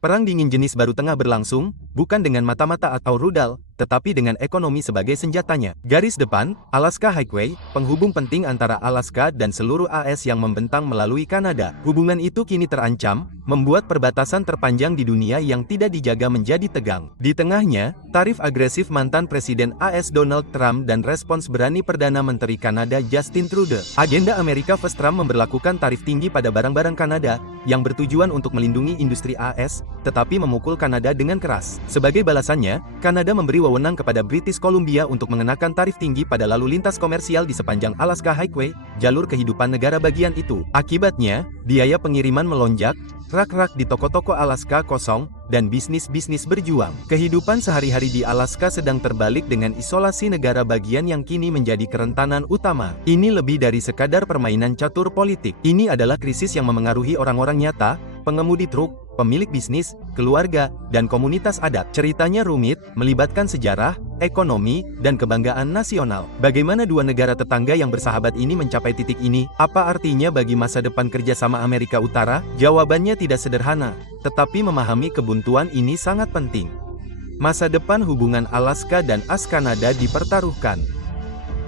Perang dingin jenis baru tengah berlangsung, bukan dengan mata-mata atau rudal, tetapi dengan ekonomi sebagai senjatanya. Garis depan, Alaska Highway, penghubung penting antara Alaska dan seluruh AS yang membentang melalui Kanada. Hubungan itu kini terancam, membuat perbatasan terpanjang di dunia yang tidak dijaga menjadi tegang. Di tengahnya, tarif agresif mantan Presiden AS Donald Trump dan respons berani Perdana Menteri Kanada Justin Trudeau. Agenda Amerika First Trump memberlakukan tarif tinggi pada barang-barang Kanada, yang bertujuan untuk melindungi industri AS, tetapi memukul Kanada dengan keras. Sebagai balasannya, Kanada memberi wewenang kepada British Columbia untuk mengenakan tarif tinggi pada lalu lintas komersial di sepanjang Alaska Highway, jalur kehidupan negara bagian itu. Akibatnya, biaya pengiriman melonjak, rak-rak di toko-toko Alaska kosong, dan bisnis-bisnis berjuang. Kehidupan sehari-hari di Alaska sedang terbalik dengan isolasi negara bagian yang kini menjadi kerentanan utama. Ini lebih dari sekadar permainan catur politik. Ini adalah krisis yang memengaruhi orang-orang nyata, pengemudi truk, pemilik bisnis, keluarga, dan komunitas adat. Ceritanya rumit, melibatkan sejarah, ekonomi, dan kebanggaan nasional. Bagaimana dua negara tetangga yang bersahabat ini mencapai titik ini? Apa artinya bagi masa depan kerjasama Amerika Utara? Jawabannya tidak sederhana, tetapi memahami kebuntuan ini sangat penting. Masa depan hubungan Alaska dan AS Kanada dipertaruhkan.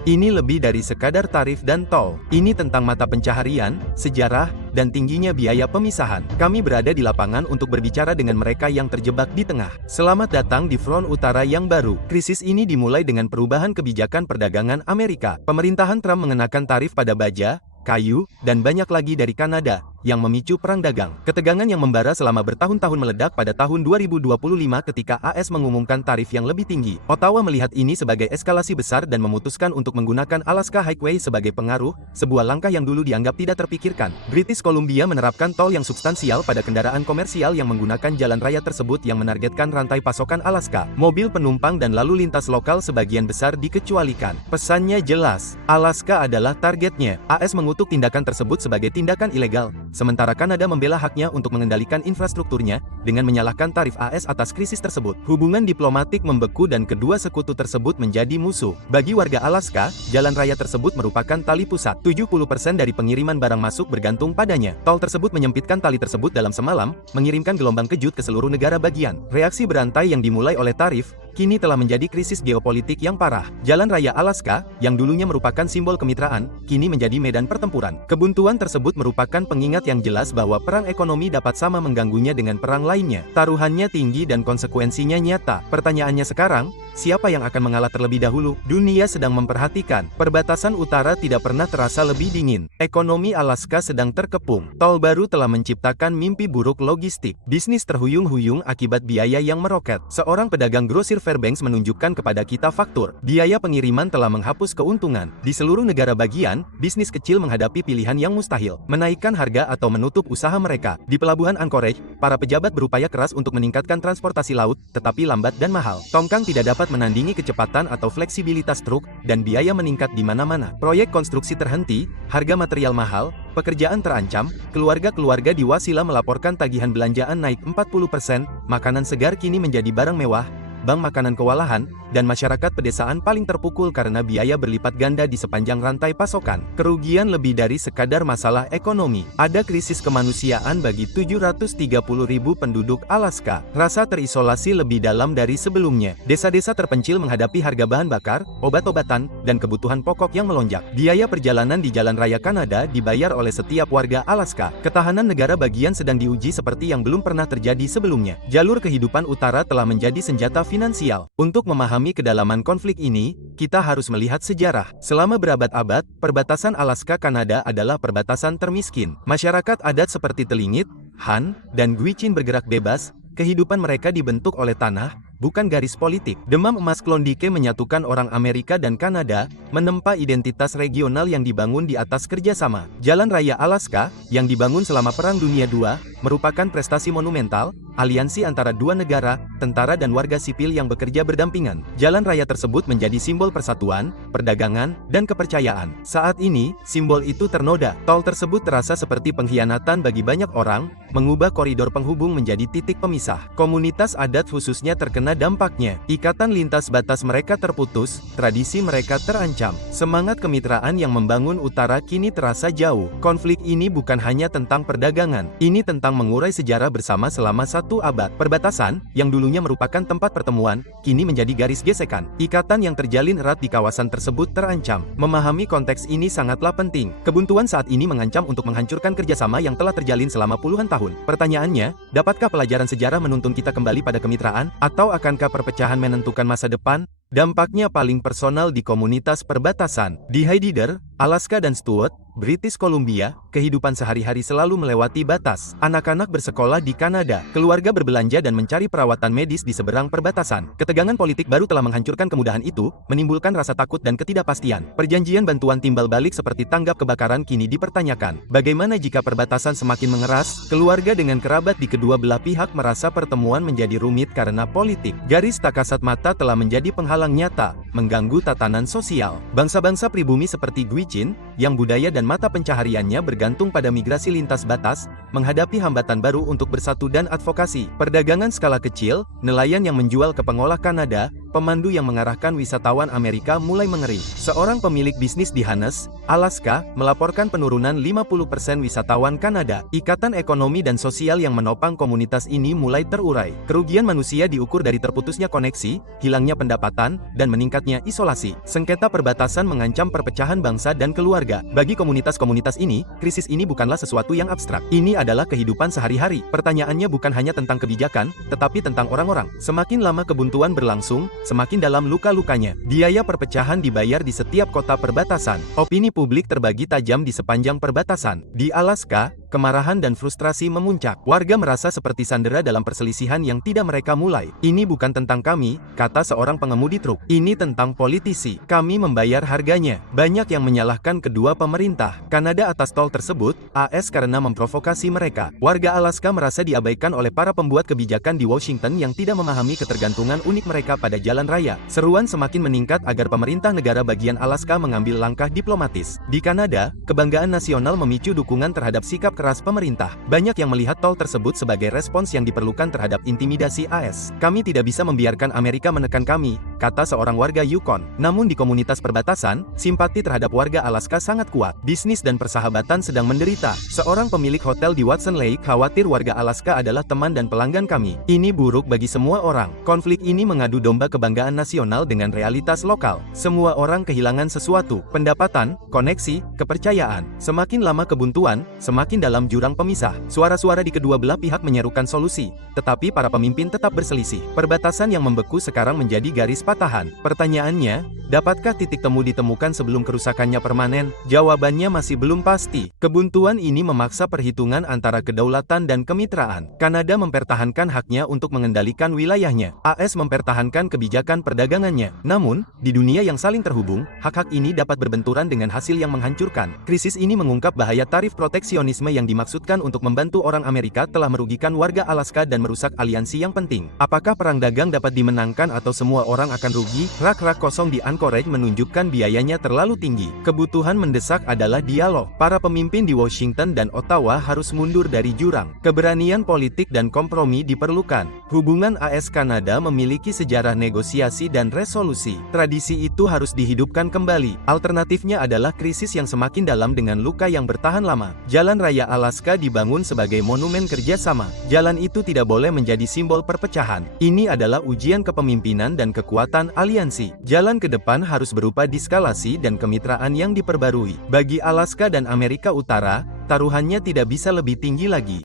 Ini lebih dari sekadar tarif dan tol. Ini tentang mata pencaharian, sejarah, dan tingginya biaya pemisahan. Kami berada di lapangan untuk berbicara dengan mereka yang terjebak di tengah. Selamat datang di front utara yang baru. Krisis ini dimulai dengan perubahan kebijakan perdagangan Amerika. Pemerintahan Trump mengenakan tarif pada baja, kayu, dan banyak lagi dari Kanada, yang memicu perang dagang. Ketegangan yang membara selama bertahun-tahun meledak pada tahun 2025 ketika AS mengumumkan tarif yang lebih tinggi. Ottawa melihat ini sebagai eskalasi besar dan memutuskan untuk menggunakan Alaska Highway sebagai pengaruh, sebuah langkah yang dulu dianggap tidak terpikirkan. British Columbia menerapkan tol yang substansial pada kendaraan komersial yang menggunakan jalan raya tersebut yang menargetkan rantai pasokan Alaska. Mobil penumpang dan lalu lintas lokal sebagian besar dikecualikan. Pesannya jelas, Alaska adalah targetnya. AS mengutuk tindakan tersebut sebagai tindakan ilegal. Sementara Kanada membela haknya untuk mengendalikan infrastrukturnya, dengan menyalahkan tarif AS atas krisis tersebut. Hubungan diplomatik membeku dan kedua sekutu tersebut menjadi musuh. Bagi warga Alaska, jalan raya tersebut merupakan tali pusat. 70% dari pengiriman barang masuk bergantung padanya. Tol tersebut menyempitkan tali tersebut dalam semalam, mengirimkan gelombang kejut ke seluruh negara bagian. Reaksi berantai yang dimulai oleh tarif, kini telah menjadi krisis geopolitik yang parah. Jalan raya Alaska, yang dulunya merupakan simbol kemitraan, kini menjadi medan pertempuran. Kebuntuan tersebut merupakan pengingat yang jelas bahwa perang ekonomi dapat sama mengganggunya dengan perang lainnya. Taruhannya tinggi dan konsekuensinya nyata. Pertanyaannya sekarang, siapa yang akan mengalah terlebih dahulu? Dunia sedang memperhatikan. Perbatasan utara tidak pernah terasa lebih dingin. Ekonomi Alaska sedang terkepung. Tol baru telah menciptakan mimpi buruk logistik. Bisnis terhuyung-huyung akibat biaya yang meroket. Seorang pedagang grosir Fairbanks menunjukkan kepada kita faktur. Biaya pengiriman telah menghapus keuntungan. Di seluruh negara bagian, bisnis kecil menghadapi pilihan yang mustahil. Menaikkan harga atau menutup usaha mereka. Di pelabuhan Anchorage, para pejabat berupaya keras untuk meningkatkan transportasi laut, tetapi lambat dan mahal. Tongkang tidak dapat menandingi kecepatan atau fleksibilitas truk, dan biaya meningkat di mana-mana. Proyek konstruksi terhenti, harga material mahal, pekerjaan terancam, keluarga-keluarga di Wasilla melaporkan tagihan belanjaan naik 40%, makanan segar kini menjadi barang mewah, bank makanan kewalahan, dan masyarakat pedesaan paling terpukul karena biaya berlipat ganda di sepanjang rantai pasokan. Kerugian lebih dari sekadar masalah ekonomi. Ada krisis kemanusiaan bagi 730.000 penduduk Alaska. Rasa terisolasi lebih dalam dari sebelumnya. Desa-desa terpencil menghadapi harga bahan bakar, obat-obatan, dan kebutuhan pokok yang melonjak. Biaya perjalanan di jalan raya Kanada dibayar oleh setiap warga Alaska. Ketahanan negara bagian sedang diuji seperti yang belum pernah terjadi sebelumnya. Jalur kehidupan utara telah menjadi senjata finansial. Untuk memahami kedalaman konflik ini, kita harus melihat sejarah. Selama berabad-abad, perbatasan Alaska-Kanada adalah perbatasan termiskin. Masyarakat adat seperti Tlingit, Han, dan Gwich'in bergerak bebas. Kehidupan mereka dibentuk oleh tanah, bukan garis politik. Demam emas Klondike menyatukan orang Amerika dan Kanada, menempa identitas regional yang dibangun di atas kerjasama. Jalan Raya Alaska, yang dibangun selama Perang Dunia II, merupakan prestasi monumental, aliansi antara dua negara, tentara dan warga sipil yang bekerja berdampingan. Jalan raya tersebut menjadi simbol persatuan, perdagangan, dan kepercayaan. Saat ini, simbol itu ternoda. Tol tersebut terasa seperti pengkhianatan bagi banyak orang, mengubah koridor penghubung menjadi titik pemisah. Komunitas adat khususnya terkena dampaknya. Ikatan lintas batas mereka terputus, tradisi mereka terancam. Semangat kemitraan yang membangun utara kini terasa jauh. Konflik ini bukan hanya tentang perdagangan, ini tentang tentang mengurai sejarah bersama selama 1 abad. Perbatasan, yang dulunya merupakan tempat pertemuan, kini menjadi garis gesekan. Ikatan yang terjalin erat di kawasan tersebut terancam. Memahami konteks ini sangatlah penting. Kebuntuan saat ini mengancam untuk menghancurkan kerjasama yang telah terjalin selama puluhan tahun. Pertanyaannya, dapatkah pelajaran sejarah menuntun kita kembali pada kemitraan? Atau akankah perpecahan menentukan masa depan? Dampaknya paling personal di komunitas perbatasan. Di Hyder, Alaska dan Stewart, British Columbia, kehidupan sehari-hari selalu melewati batas. Anak-anak bersekolah di Kanada, keluarga berbelanja dan mencari perawatan medis di seberang perbatasan. Ketegangan politik baru telah menghancurkan kemudahan itu, menimbulkan rasa takut dan ketidakpastian. Perjanjian bantuan timbal balik seperti tanggap kebakaran kini dipertanyakan. Bagaimana jika perbatasan semakin mengeras? Keluarga dengan kerabat di kedua belah pihak merasa pertemuan menjadi rumit karena politik. Garis tak kasat mata telah menjadi penghalang nyata, mengganggu tatanan sosial. Bangsa-bangsa pribumi seperti Gwich'in, yang budaya dan mata pencahariannya bergantung pada migrasi lintas batas, menghadapi hambatan baru untuk bersatu dan advokasi. Perdagangan skala kecil, nelayan yang menjual ke pengolah Kanada, pemandu yang mengarahkan wisatawan Amerika mulai mengering. Seorang pemilik bisnis di Hanes, Alaska, melaporkan penurunan 50% wisatawan Kanada. Ikatan ekonomi dan sosial yang menopang komunitas ini mulai terurai. Kerugian manusia diukur dari terputusnya koneksi, hilangnya pendapatan, dan meningkatnya isolasi. Sengketa perbatasan mengancam perpecahan bangsa dan keluarga. Bagi komunitas-komunitas ini, krisis ini bukanlah sesuatu yang abstrak. Ini adalah kehidupan sehari-hari. Pertanyaannya bukan hanya tentang kebijakan, tetapi tentang orang-orang. Semakin lama kebuntuan berlangsung, semakin dalam luka-lukanya. Biaya perpecahan dibayar di setiap kota perbatasan. Opini publik terbagi tajam di sepanjang perbatasan. Di Alaska, kemarahan dan frustrasi memuncak. Warga merasa seperti sandera dalam perselisihan yang tidak mereka mulai. Ini bukan tentang kami, kata seorang pengemudi truk. Ini tentang politisi. Kami membayar harganya. Banyak yang menyalahkan kedua pemerintah. Kanada atas tol tersebut, AS karena memprovokasi mereka. Warga Alaska merasa diabaikan oleh para pembuat kebijakan di Washington yang tidak memahami ketergantungan unik mereka pada jalan raya. Seruan semakin meningkat agar pemerintah negara bagian Alaska mengambil langkah diplomatis. Di Kanada, kebanggaan nasional memicu dukungan terhadap sikap keras pemerintah. Banyak yang melihat tol tersebut sebagai respons yang diperlukan terhadap intimidasi AS. Kami tidak bisa membiarkan Amerika menekan kami, kata seorang warga Yukon. Namun di komunitas perbatasan, simpati terhadap warga Alaska sangat kuat. Bisnis dan persahabatan sedang menderita. Seorang pemilik hotel di Watson Lake khawatir warga Alaska adalah teman dan pelanggan kami. Ini buruk bagi semua orang. Konflik ini mengadu domba kebanggaan nasional dengan realitas lokal. Semua orang kehilangan sesuatu, pendapatan, koneksi, kepercayaan. Semakin lama kebuntuan, semakin dalam jurang pemisah. Suara-suara di kedua belah pihak menyerukan solusi, tetapi para pemimpin tetap berselisih. Perbatasan yang membeku sekarang menjadi garis patahan. Pertanyaannya, dapatkah titik temu ditemukan sebelum kerusakannya permanen? Jawabannya masih belum pasti. Kebuntuan ini memaksa perhitungan antara kedaulatan dan kemitraan. Kanada mempertahankan haknya untuk mengendalikan wilayahnya. AS mempertahankan kebijakan perdagangannya. Namun, di dunia yang saling terhubung, hak-hak ini dapat berbenturan dengan hasil yang menghancurkan. Krisis ini mengungkap bahaya tarif proteksionisme yang dimaksudkan untuk membantu orang Amerika telah merugikan warga Alaska dan merusak aliansi yang penting. Apakah perang dagang dapat dimenangkan atau semua orang akan rugi? Rak-rak kosong di Anchorage menunjukkan biayanya terlalu tinggi. Kebutuhan mendesak adalah dialog. Para pemimpin di Washington dan Ottawa harus mundur dari jurang. Keberanian politik dan kompromi diperlukan. Hubungan AS-Kanada memiliki sejarah negosiasi dan resolusi. Tradisi itu harus dihidupkan kembali. Alternatifnya adalah krisis yang semakin dalam dengan luka yang bertahan lama. Jalan Raya Alaska dibangun sebagai monumen kerjasama. Jalan itu tidak boleh menjadi simbol perpecahan. Ini adalah ujian kepemimpinan dan kekuatan aliansi. Jalan ke depan harus berupa diskalasi dan kemitraan yang diperbarui. Bagi Alaska dan Amerika Utara, taruhannya tidak bisa lebih tinggi lagi.